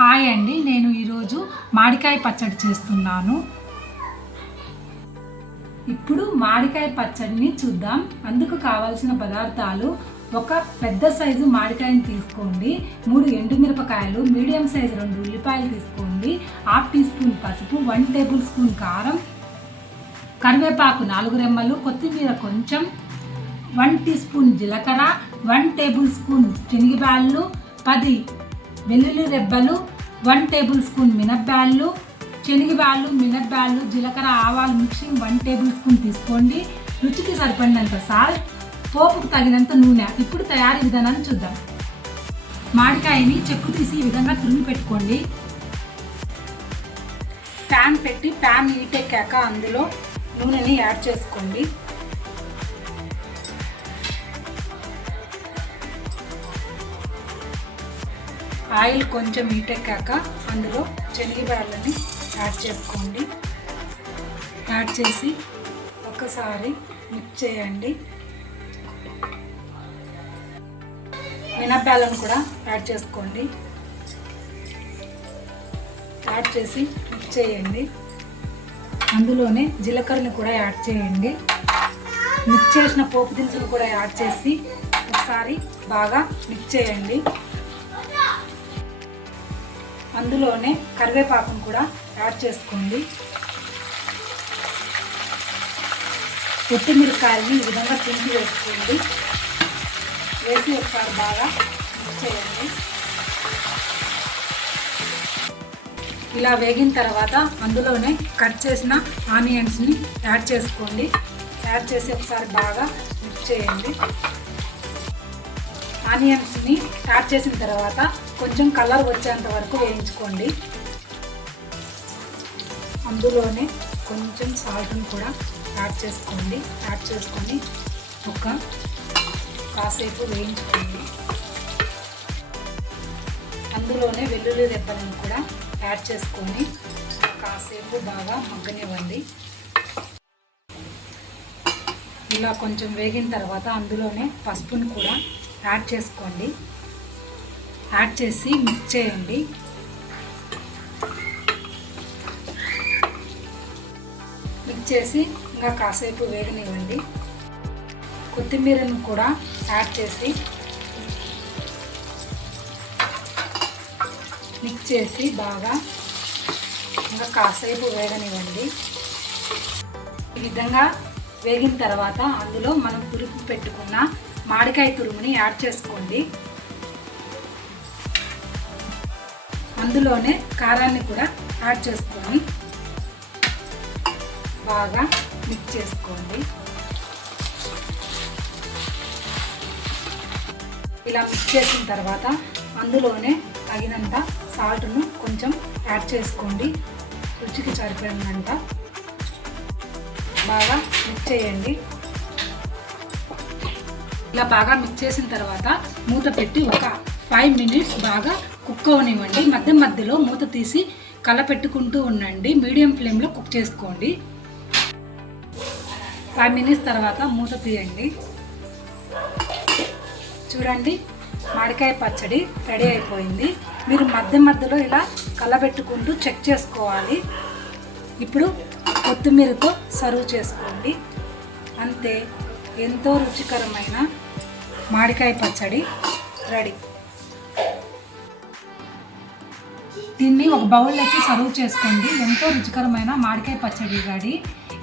Hi అండి, నేను ఈరోజు మామిడికాయ పచ్చడి చేస్తున్నాను. ఇప్పుడు మామిడికాయ పచ్చడిని చూద్దాం. అందుకు కావాల్సిన పదార్థాలు: ఒక పెద్ద సైజు మామిడికాయని తీసుకోండి, 3 ఎండుమిరపకాయలు, మీడియం సైజు 2 ఉల్లిపాయలు తీసుకోండి, హాఫ్ టీ స్పూన్ పసుపు, 1 టేబుల్ స్పూన్ కారం, కరివేపాకు 4 రెమ్మలు, కొత్తిమీర కొంచెం, 1 టీ స్పూన్ జీలకర్ర, 1 టేబుల్ స్పూన్ శనగబ్యాళ్ళు, 10 వెల్లుల్లి రెబ్బలు, 1 టేబుల్ స్పూన్ మినప్పాలు, శనగబ్యాళ్ళు, మినప్పాలు, జీలకర్ర, ఆవాలు మిక్సింగ్ 1 టేబుల్ స్పూన్ తీసుకోండి. రుచికి సరిపడినంత సాల్ట్, పోపుకు తగినంత నూనె. ఇప్పుడు తయారీ విధానాన్ని చూద్దాం. మామిడికాయని చెక్కు తీసి ఈ విధంగా తురిమి పెట్టుకోండి. ప్యాన్ పెట్టి ప్యాన్ హీట్ ఎక్కాక అందులో నూనెని యాడ్ చేసుకోండి. ఆయిల్ కొంచెం హీట్ ఎక్కాక అందులో శనగబ్యాళ్ళని యాడ్ చేసుకోండి. యాడ్ చేసి ఒక్కసారి మిక్స్ చేయండి. మినప్పాలను కూడా యాడ్ చేసుకోండి. యాడ్ చేసి మిక్స్ చేయండి. అందులోనే జీలకర్రని కూడా యాడ్ చేయండి. మిక్స్ చేసిన పోపు దినుసులు కూడా యాడ్ చేసి ఒకసారి బాగా మిక్స్ చేయండి. అందులోనే కరివేపాకును కూడా యాడ్ చేసుకోండి. కొత్తిమీరకాయలని ఈ విధంగా తుంచి వేసుకోండి. వేసి ఒకసారి బాగా మిక్స్ చేయండి. ఇలా వేగిన తర్వాత అందులోనే కట్ చేసిన ఆనియన్స్ని యాడ్ చేసుకోండి. యాడ్ చేసి ఒకసారి బాగా మిక్స్ చేయండి. ఆనియన్స్ని యాడ్ చేసిన తర్వాత కొంచెం కలర్ వచ్చేంత వరకు వేయించుకోండి. అందులోనే కొంచెం సాల్ట్ని కూడా యాడ్ చేసుకోండి. యాడ్ చేసుకొని కాసేపు వేయించుకోండి. అందులోనే వెల్లుల్లి రెబ్బలను కూడా యాడ్ చేసుకొని కాసేపు బాగా మగ్గనివ్వండి. ఇలా కొంచెం వేగిన తర్వాత అందులోనే పసుపును కూడా యాడ్ చేసుకోండి. యాడ్ చేసి మిక్స్ చేయండి. మిక్స్ చేసి ఇంకా కాసేపు వేగనివ్వండి. కొత్తిమీరను కూడా యాడ్ చేసి మిక్స్ చేసి బాగా ఇంకా కాసేపు వేగనివ్వండి. ఈ విధంగా వేగిన తర్వాత అందులో మనం తురుము పెట్టుకున్న మామిడికాయ తురుముని యాడ్ చేసుకోండి. అందులోనే కారాన్ని కూడా యాడ్ చేసుకొని బాగా మిక్స్ చేసుకోండి. ఇలా మిక్స్ చేసిన తర్వాత అందులోనే తగినంత సాల్ట్ను కొంచెం యాడ్ చేసుకోండి. రుచికి సరిపడినంత బాగా మిక్స్ చేయండి. ఇలా బాగా మిక్స్ చేసిన తర్వాత మూత పెట్టి ఒక 5 మినిట్స్ బాగా కుక్ అవనివ్వండి. మధ్య మధ్యలో మూత తీసి కలపెట్టుకుంటూ ఉండండి. మీడియం ఫ్లేమ్లో కుక్ చేసుకోండి. 5 మినిట్స్ తర్వాత మూత తీయండి. చూడండి, మామిడికాయ పచ్చడి రెడీ అయిపోయింది. మీరు మధ్య మధ్యలో ఇలా కలబెట్టుకుంటూ చెక్ చేసుకోవాలి. ఇప్పుడు కొత్తిమీరతో సర్వ్ చేసుకోండి. అంతే, ఎంతో రుచికరమైన మామిడికాయ పచ్చడి రెడీ. దీన్ని ఒక బౌల్లోకి సర్వ్ చేసుకోండి. ఎంతో రుచికరమైన మామిడికాయ పచ్చడి రెడీ.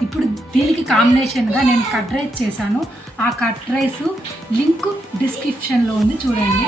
ఇప్పుడు దీనికి కాంబినేషన్గా నేను కట్ రైస్ చేశాను. ఆ కట్ రైస్ లింక్ డిస్క్రిప్షన్లో ఉంది, చూడండి.